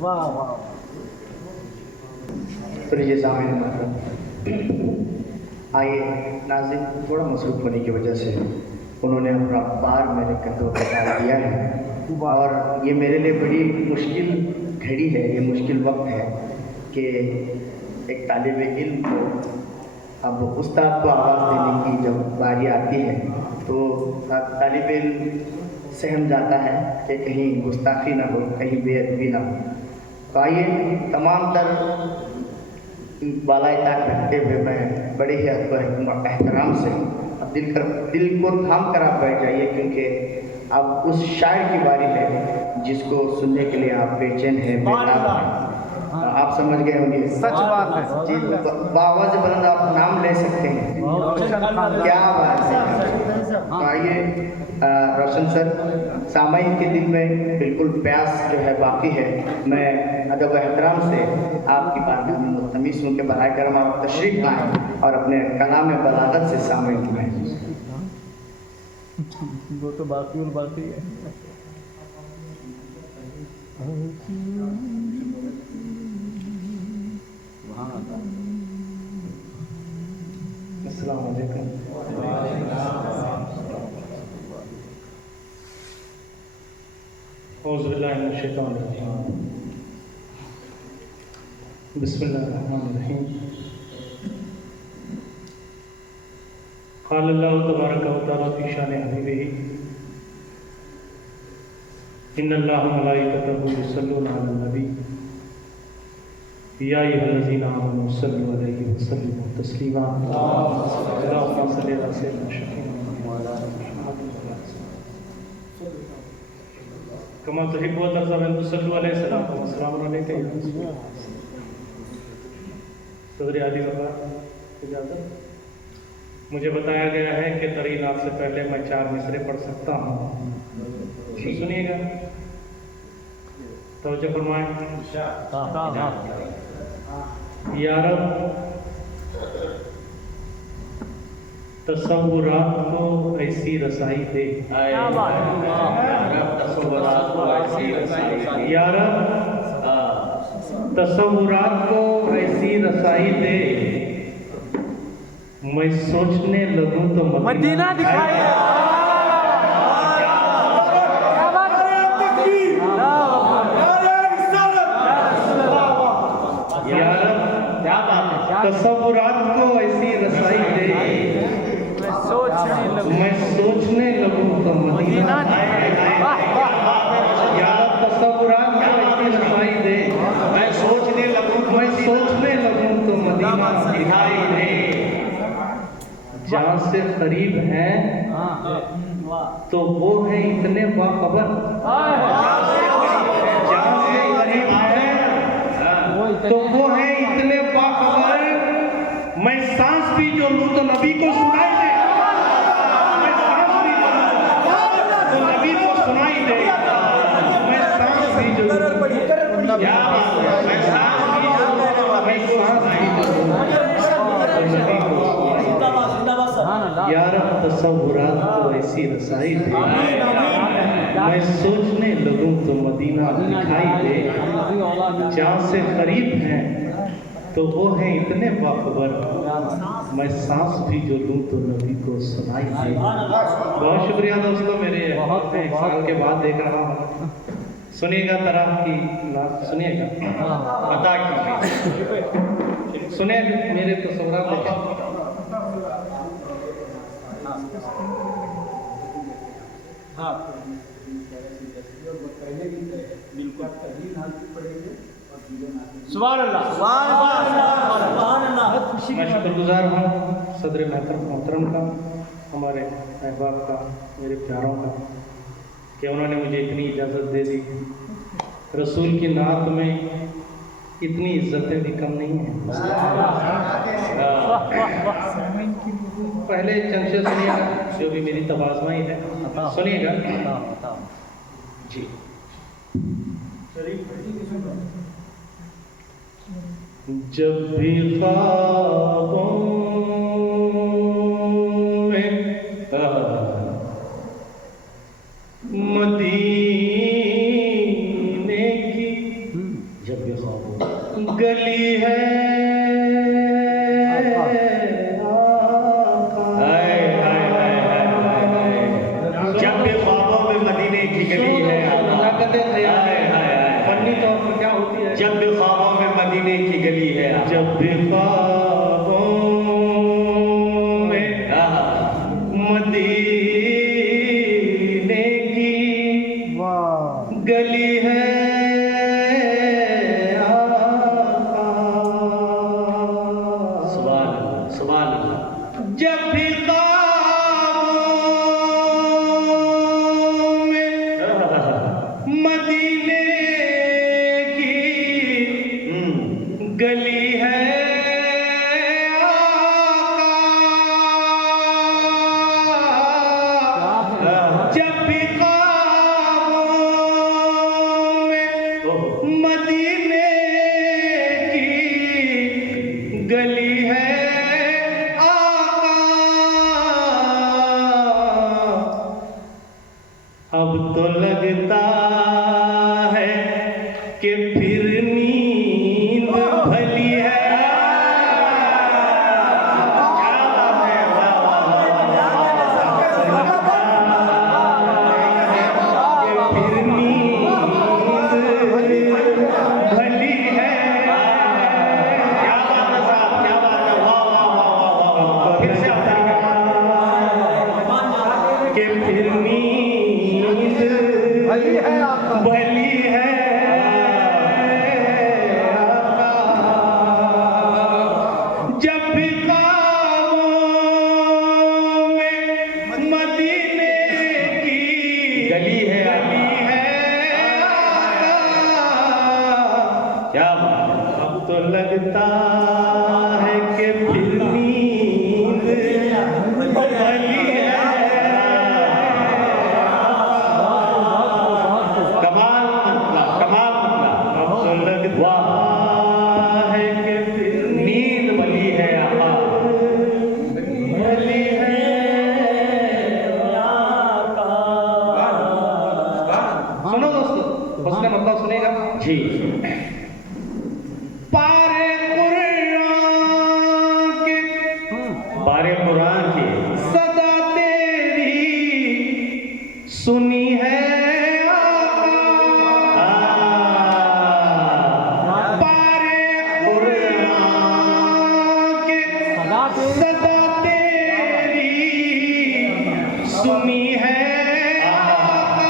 वाह वाह। तो ये सामने आइए, नाज़रीन थोड़ा मसरूफ़ होने की वजह से उन्होंने अपना बार मेरे कंधों पर डाल दिया है, और ये मेरे लिए बड़ी मुश्किल घड़ी है, ये मुश्किल वक्त है कि एक तालिब इल्म को अब उस्ताद को आवाज़ देने की जब बारी आती है तो तालिब इल्म सहम जाता है कि कहीं गुस्ताखी ना हो, कहीं बेअदबी ना हो। तो आइए, तमाम तर बाला ताक रखते हुए मैं बड़े ही अदब एहतराम से अब दिल को थाम कर आप बैठ जाइए, क्योंकि अब उस शायर की बारी है जिसको सुनने के लिए आप बेचैन हैं, बेताब हैं। आप समझ गए होंगे, सच बात है जी। बावाज़ बुलंद आप नाम ले सकते हैं, क्या बात है। तो आइए रोशन सर, सामाइन के दिल में बिल्कुल प्यास जो है बाकी है, मैं अदब एहतराम से आपकी बारगाह में मुल्तमिस हूँ कि बराए करम आप तशरीफ़ लाएँ और अपने कलाम बलागत से सामाइन की महसूस करें। वो तो बाकी और बाकी है। अस्सलाम वालेकुम। बिस्मिल्लाहिर्रहमानिर्रहीम। क़ाल अल्लाहु तबारक व तआला फ़ी शान हबीबिही इन्नल्लाह व मलाइकतहु युसल्लूना अलन नबी या अय्युहल्लज़ीना आमनू सल्लु अलैहि व सल्लिमू तस्लीमा। अल्लाहुम्मा सल्लि अला सय्यिदिना कमा तुहिब्बु व तर्ज़ा व सल्लु अलैहि सलातु व सलामु अलैका या रसूल। सदर आदि वफ़ा इजाज़त, मुझे बताया गया है कि तरीनात से पहले मैं 4 मिसरे पढ़ सकता हूँ, सुनिएगा, तवज्जो फरमाएं। या रब, तसव्वुरात को ऐसी रसाई दे, या रब तसव्वुरात को ऐसी रसाई दे, मैं सोचने लगूं तो मदीना दिखाई दे। तसव्वुरात को ऐसी रसाई दे, मैं सोचने लगूं तो मदीना दिखाई दे। या रब तसव्वुरात को ऐसी रसाई दे, मैं सोचने लगूं तो मदीना दिखाई दे। जहाँ से करीब हैं तो वो है इतने बाखबर, जहाँ से करीब हैं तो वो है इतने बाखबर, मैं सांस भी जो लूं तो नबी को सुनाई दे, मैं सांस भी जो लूं तो नबी को सुनाई दे, मैं सांस भी जो लूं, या मैं सांस भी जो लूं तो नबी को सुनाई दे। या रब तसव्वुरात को ऐसी रसाई दे, मैं सोचने लगूं तो मदीना दिखाई दे। जहाँ से करीब हैं तो वो है इतने बाखबर, मैं सांस भी जो लूं तो नबी को सुनाई दे। बहुत शुक्रिया दोस्तों, मेरे एक साल के बाद देख रहा हूँ। सुनिएगा तरह की बात, सुनिएगा, अदा कीजिए, सुनिए मेरे तसव्वुरात देखें। हाँ, सुभान अल्लाह, मैं शुक्रगुजार हूँ सदर मोहतरम का, हमारे अहबाब का, मेरे प्यारों का, कि उन्होंने मुझे इतनी इजाज़त दे दी। रसूल की नात में इतनी इज्जतें भी कम नहीं हैं। पहले चंद शेर सुनिएगा, जो भी मेरी तवाज़ुई है, सुनिएगा जी। जब भी ख्वाबों में मदीने की मदीने की गली है आका। जब भी ख्वाबों में मदीने की गली है आका। सुभान अल्लाह, सुभान अल्लाह। जब भी ख्वाबों में मदीने की गली है आका। जब भी ख्वाबों में मदीने की गली है आका। अब तो लगता है कि फिर नींद भली है। क्या बात है, वाह, वाह, वाह, वाह, वाह। कि फिर नींद भली है। क्या बात है साहब, क्या बात है, वाह, वाह, वाह, वाह, वाह, वाह। फिर से आप कि फिर नींद भली है आपका। भली है आका। जब भी ख्वाबों में मदीने की गली है आका। क्या बात है। अब तो लगता है कि फिर नींद भली है। कमाल मतलब, कमाल मतलब। अब तो लगता है कि फिर नींद भली है आका। भली है आका। सुनो दोस्तों, उसका मतलब सुनेगा। जी। पारे कुरान के बारे कुरान की सदा तेरी सुनी है आका। पारे कुरान के सदा तेरी सुनी है आका।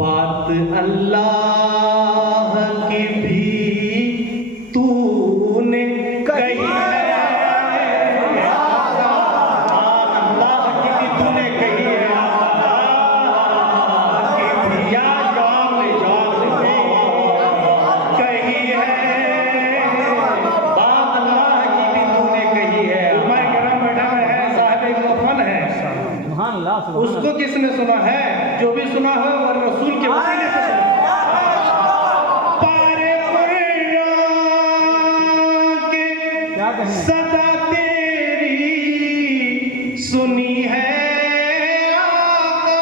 बात अल्लाह की भी तूने कही है। अल्लाह की भी तूने कही है। की भी या जवाब ले, जवाब ले। कही है। बात अल्लाह की भी तूने कही है। उमर करम बैठा है, साहिब मुफन है। सुभान अल्लाह, सुभान उसको किसने सुना है? जो भी सुना है और रसूल के वसीले से सुना। पारे कुरान के क्या कहें? सदा तेरी सुनी है आका।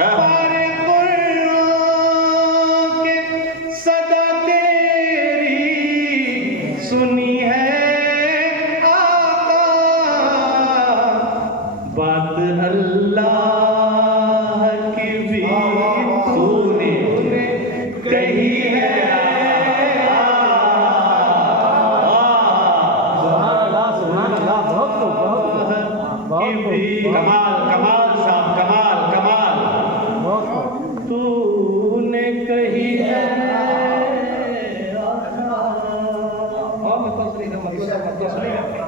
पारे कुरान के सदा तेरी सुनी है आका। बात अल्लाह की भी तूने कही है। सुभान अल्लाह, सुभान अल्लाह। बहुत खूब, बहुत खूब। बहुत खूब, कमाल, कमाल साहब, कमाल, कमाल। बहुत खूब। तूने कही है।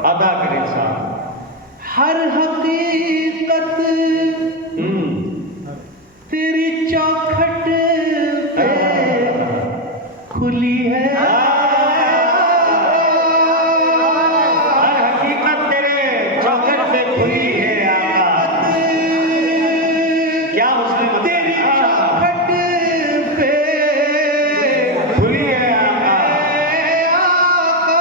अदा करें साहब। हर हकीकत तेरी चौखट पे खुली है। हर हकीकत तेरे चौखट पे खुली है आका। क्या मुस्लिम तेरी चौखट पे खुली है आका। आका।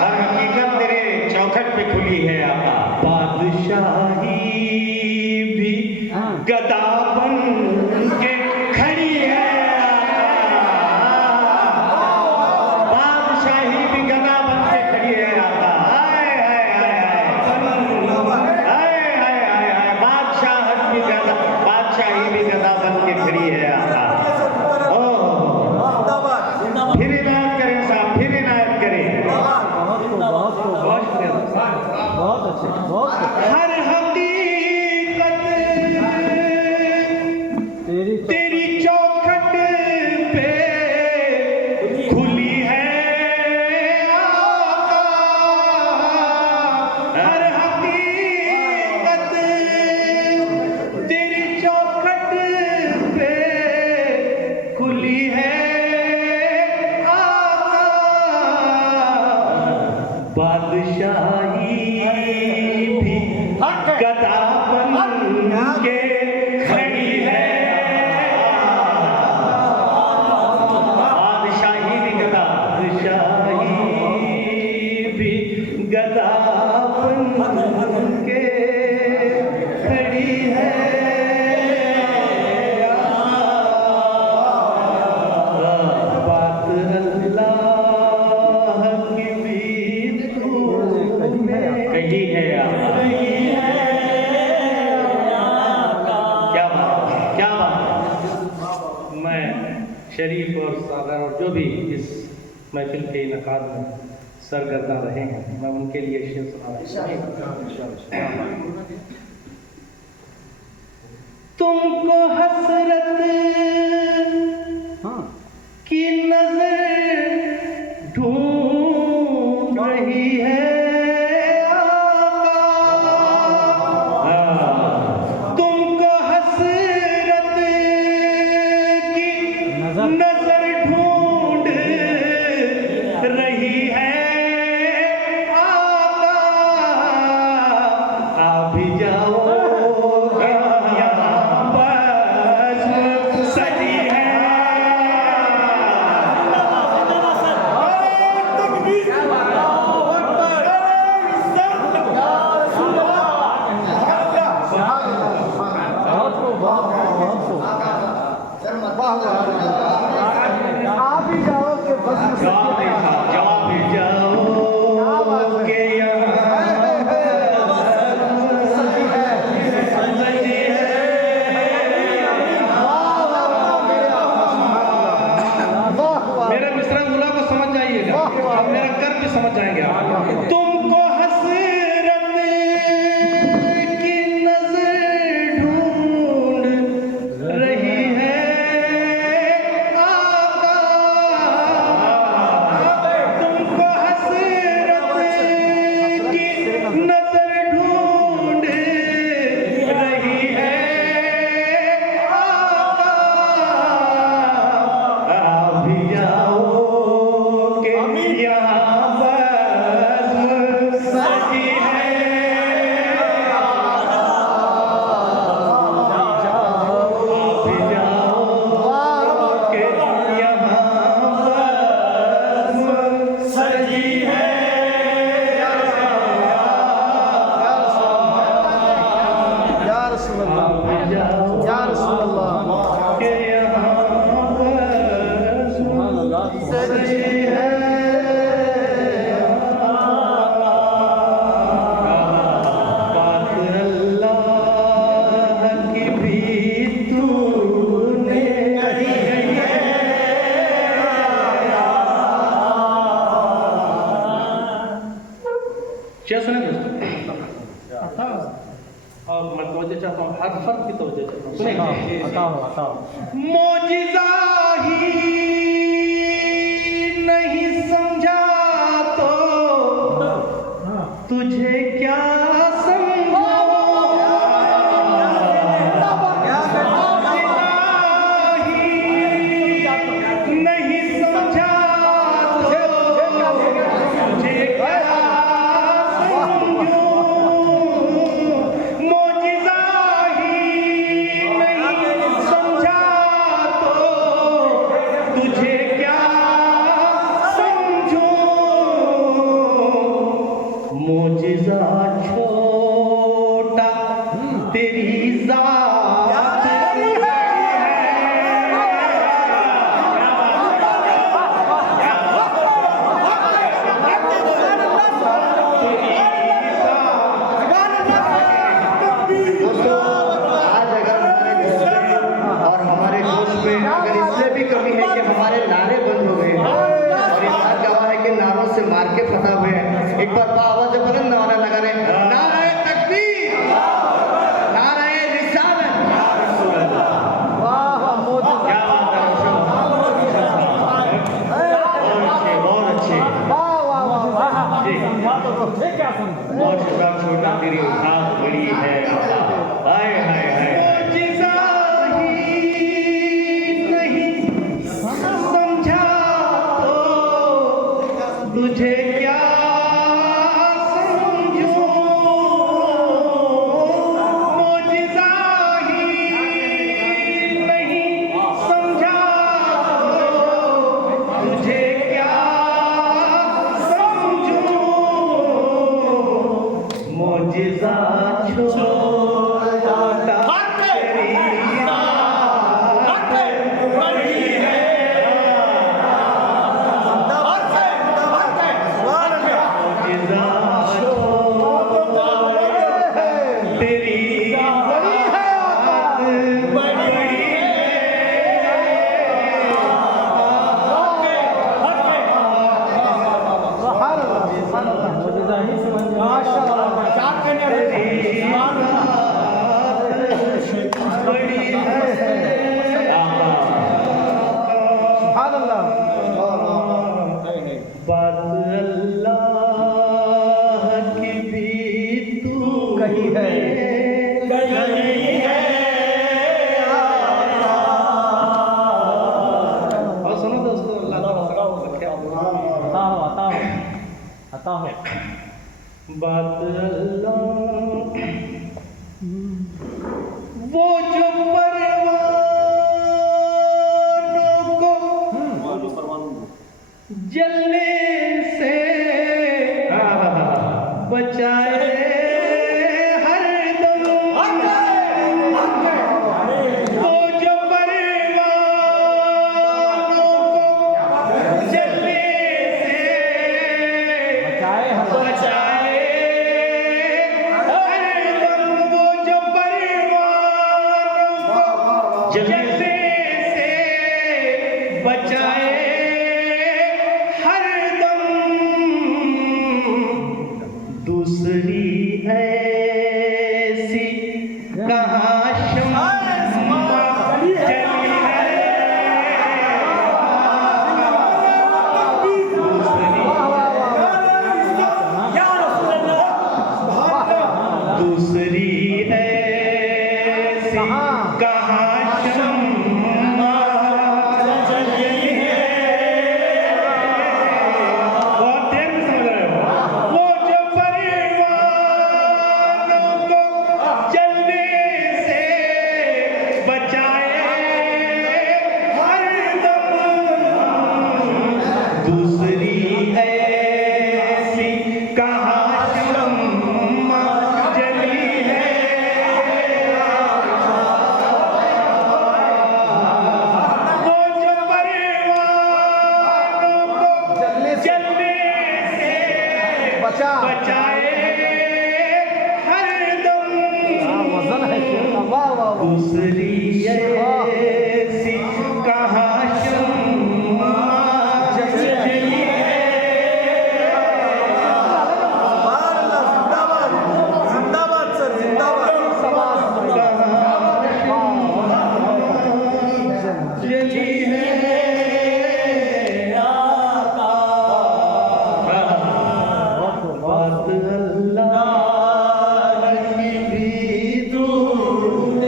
हर हकीकत तेरे चौखट पे खुली है आका। बादशाही भी गदा बन के खड़ी है। बादशाही भी गदा बन के खड़ी है आका। हाय हाय हाय हाय हाय हाय हाय हाय। बादशाही भी गदा बन के खड़ी है आका। के खड़ी है। बादशाही भी गदा, बादशाही भी गदा बन के खड़ी है। बात अल्लाह की भी तूने कही है यार। क्या बात, क्या बात। मैं शरीफ और सागर और जो भी इस महफिल के इनकाद में सरगर्दा रहे हैं, मैं उनके लिए शेर सुना रहा हूं। तुमको हसरत की नजर ढूंढ रही है आका। तुमको हसरत की नजर ढूंढ रही है आका। आ भी जाओ यहाँ बस सजी है। आप ही जाओ कि बस जवाब जाओ के यहाँ सजी है। मेरे मिस्रा मुला को समझ जाइएगा और मेरा कर भी समझ जाएंगे आप। तुमको हसरत की नजर ढूंढ रही है आका। तुमको हसरत की नजर ढूंढ रही है आका। आ भी जाओ के यहाँ बस सजी है। भी जाओ के यहाँ बस सजी है। या रसूल अल्लाह, भी जाओ या रसूल अल्लाह। के यहाँ बस सजी है। बात अल्लाह की भी तूने कही है। क्या सुने दोस्तों? और मैं तवज्जो चाहता हूँ, हर फर्क की तवज्जो चाहता हूँ। सुनिए। बताओ मोजिज़ा ही नहीं समझा तो तुझे क्या समझो। मोजिज़ा ही नहीं समझा तो तुझे क्या समझो। मोजिज़ा ही नहीं समझा तो तुझे क्या समझो। मोजिज़ा छोटा तेरी ज़ात दोस्तों, आज अगर हमारे देश में और हमारे जोश में अगर इसलिए भी कमी है कि हमारे नारे बंद हो गए हैं और ये बात गवाह है कि नारों से मार के फंसा हुए हैं। एक बार आवाज बुलंद नारा लगा रहे, नारे तकबीर, नारे रिसालत। क्या बात है, बहुत अच्छे। जी, बहुत शुक्रिया, छोटा तेरी उठान बड़ी है। हाय हाय हाय। मोजिज़ा ही नहीं समझा तो तुझे क्या समझो। मोजिज़ा बात अल्लाह वो जो परवानों को जलने से बचाए हरदम, वो जो परवानों को जलने से बचाए हरदम, वो जो परवानों को जलने से बचाए हरदम, दूसरी ऐसी कहाँ शम्मा जली है, दूसरी ऐसी कहाँ शम्मा जली है, बहुत देर में समझ रहे हो, वो जो परिवारों को जलने से बचाए हरदम, दूसरी ऐसी कहाँ शम्मा जली है, वो जो परिवारों को जलने से बचाए हरदम, दूसरी ऐसी कहाँ शम्मा जली है, जली है बात अल्लाह की भी दूर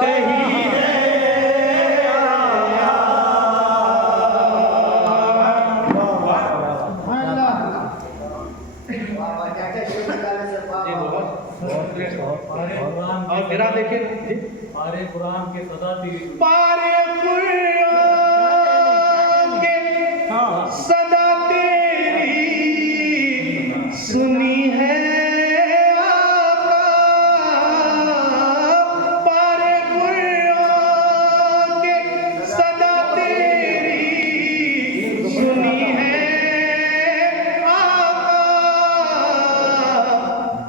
कही है, और गिरा देखिए पारे कुरान के सदा थी पारे कुरान के सदा तेरी सुनी है आका, पारे कुरान के सदा तेरी सुनी है आका,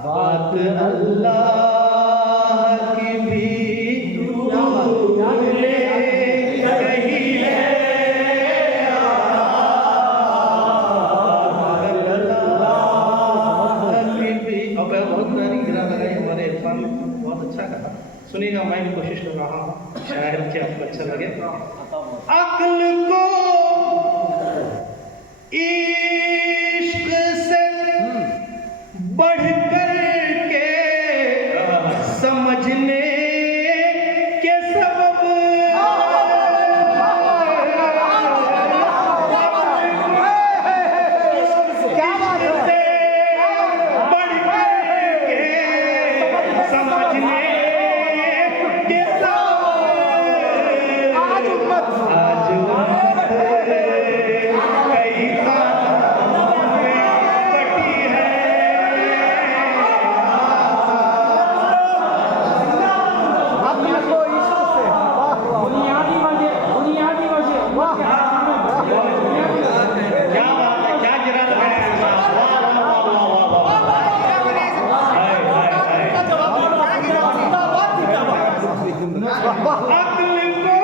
बात अल्लाह की भी तूने कही है, और बहुत प्यारी गिरा लगाई हमारे इरफान ने, बहुत अच्छा कहा। सुनिएगा, मैं भी कोशिश कर रहा हूँ शायद कि आपको अच्छा लगे। अक्ल को इश्क से बढ़ कर के समझने के सबब, क्या बात है, बढ़ कर के समझने के सबब, आज उम्मत कई खानों में बटी है, बुनियादी वजह क्या बात है, क्या गिरा लगाया है साहब, वाह वाह वाह वाह वाह वाह, हाय हाय हाय, अक्ल को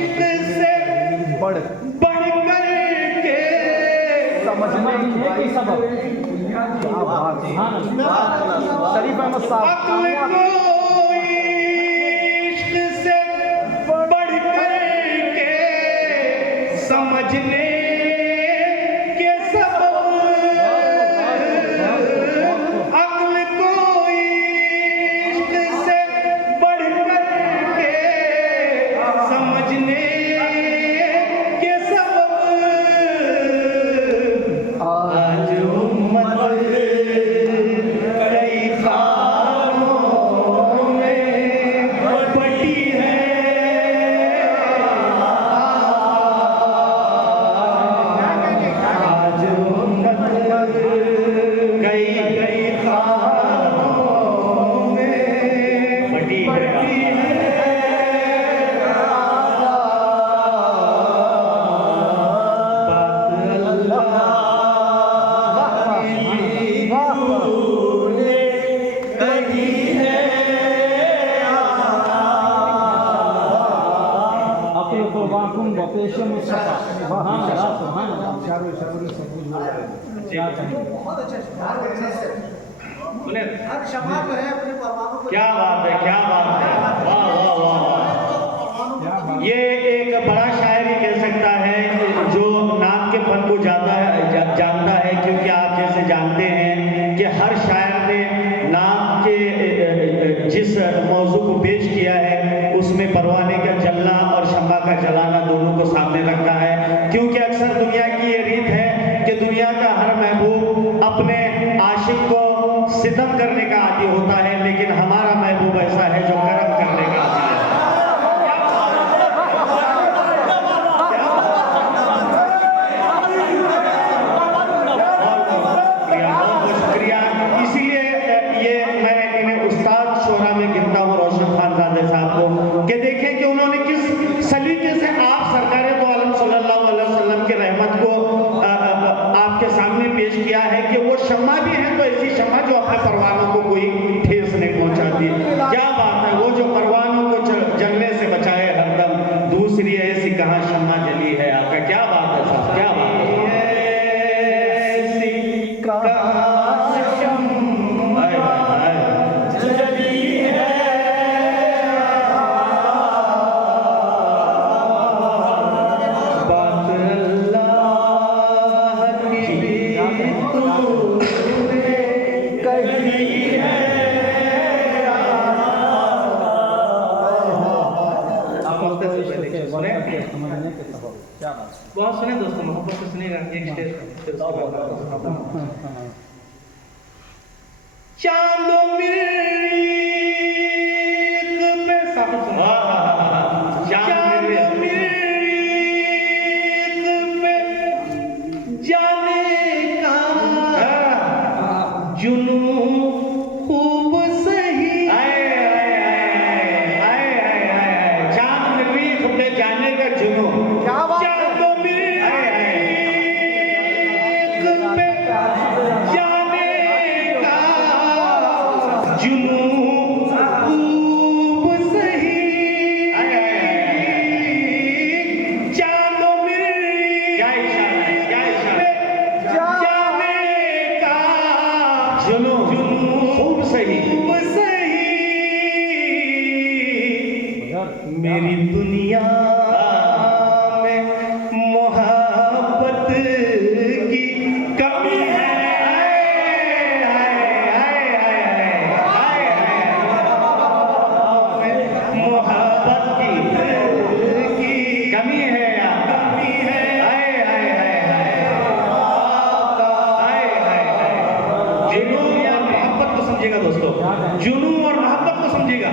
इश्क से बढ़ कर के समझने की सबब शरीफ अहमद साहब अक्ल को इश्क से बढ़ कर के समझने के सबब, अक्ल को इश्क से बढ़ कर के समझने के सबब, आज पेशे मुस्तफा सुभान अल्लाह सुभान अल्लाह चारों शबरी सब कुछ बोल रहे हैं क्या कहेंगे सुने हर क्षमा जो है अपने परमाणु को क्या बात है, क्या बात है, वाह वाह वाह वाह। ये एक बड़ा शायर ही कह सकता है जो नात के फन को जानता है, क्योंकि आप जैसे जानते हैं कि हर शायर ने नात के जिस मौजू को पेश किया है उसमें परवाने का जलना और शम्मा का जलाना दोनों को सामने रखा है, क्योंकि अक्सर दुनिया की ये रीत है कि दुनिया का हर महबूब अपने आशिक को सितम करने का आदी होता है, लेकिन हमारा महबूब ऐसा है जो करम करने का आदी है। बहुत शुक्रिया। इसीलिए ये मैं इन्हें उस्ताद शोरा में गिनता हूँ रोशन खानजादे साहब को, कि देखें कि उन्होंने किस सलीके से आप सरकार दो आलम सल्लल्लाहु अलैहि वसल्लम की रहमत को आपके सामने पेश किया है कि वो शम्मा भी है तो ऐसी शम्मा जो अपने परवानों को कोई ठेस नहीं पहुंचाती। क्या बात है, वो जो परवानों को जलने से बचाए हरदम, दूसरी ऐसी कहाँ शम्मा जली है आपका। क्या बात है साहब, क्या बात है। ऐसी कहाँ शम्मा जली है, बात अल्लाह की तूने कही है। समझने के सबब क्या बात बहुत सुने दोस्तों, मोहब्बत से सुनिएगा एक स्टेज फिर उसके बाद चांदो मिर्ख पे सब सुना। चांदो मिर्ख पे जाने का जुनून खूब सही। चांद मिर्ख पे जाने का जुनून, चांदो मिर्ख पे जाने का जुनून खूब सही। चांदो मिर्ख पे जाने का जुनून खूब सही। मेरी दुनिया में मोहब्बत की कमी है। मोहब्बत की कमी है, कमी है। जुनून और मोहब्बत को समझिएगा दोस्तों, जुनून और मोहब्बत को समझिएगा।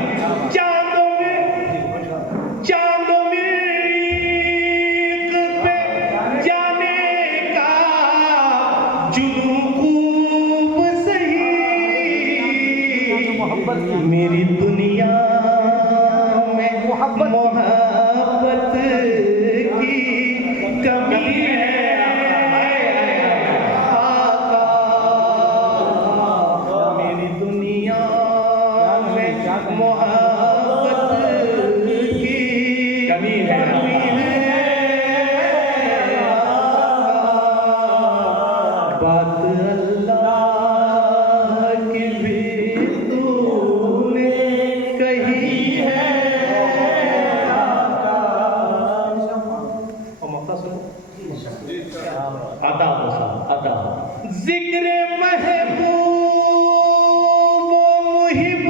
चांदो मिर्ख पे जाने का जुनून खूब सही। मेरी दुनिया में मोहब्बत की कमी है। मेरी दुनिया में मोहब्बत की कमी है। बात अल्लाह की भी तूने कही है। और मक्ता सुनो, आता आता जिक्र महबूब मुहिब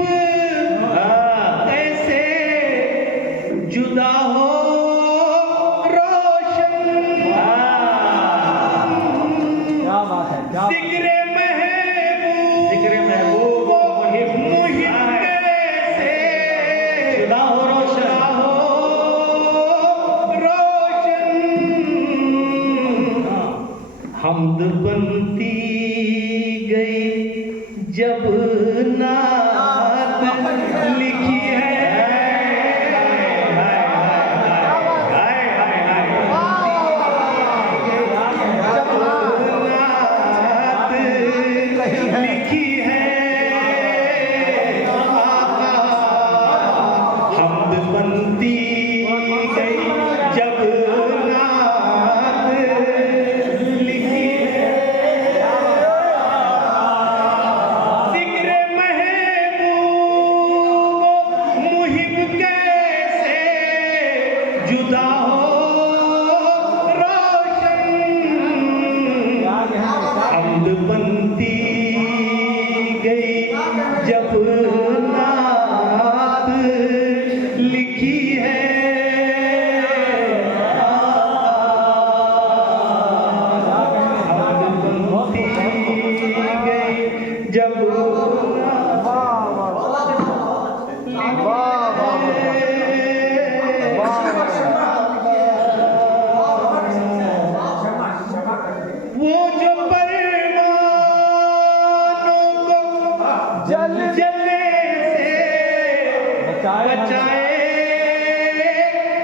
बचाए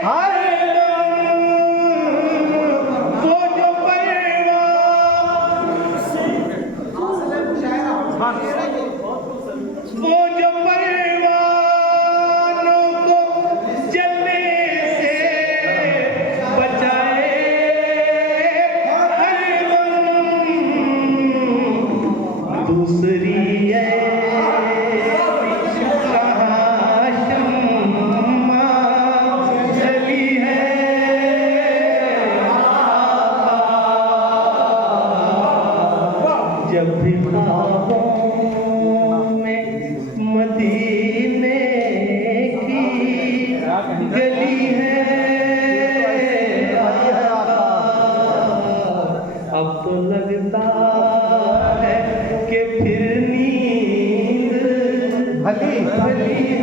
हाय वो जो परवान वो जो परवानों को जलने से बचाए हर दम दूसरी जब भी ख्वाबों में मदीने की गली है अब तो लगता है कि फिर नींद भली है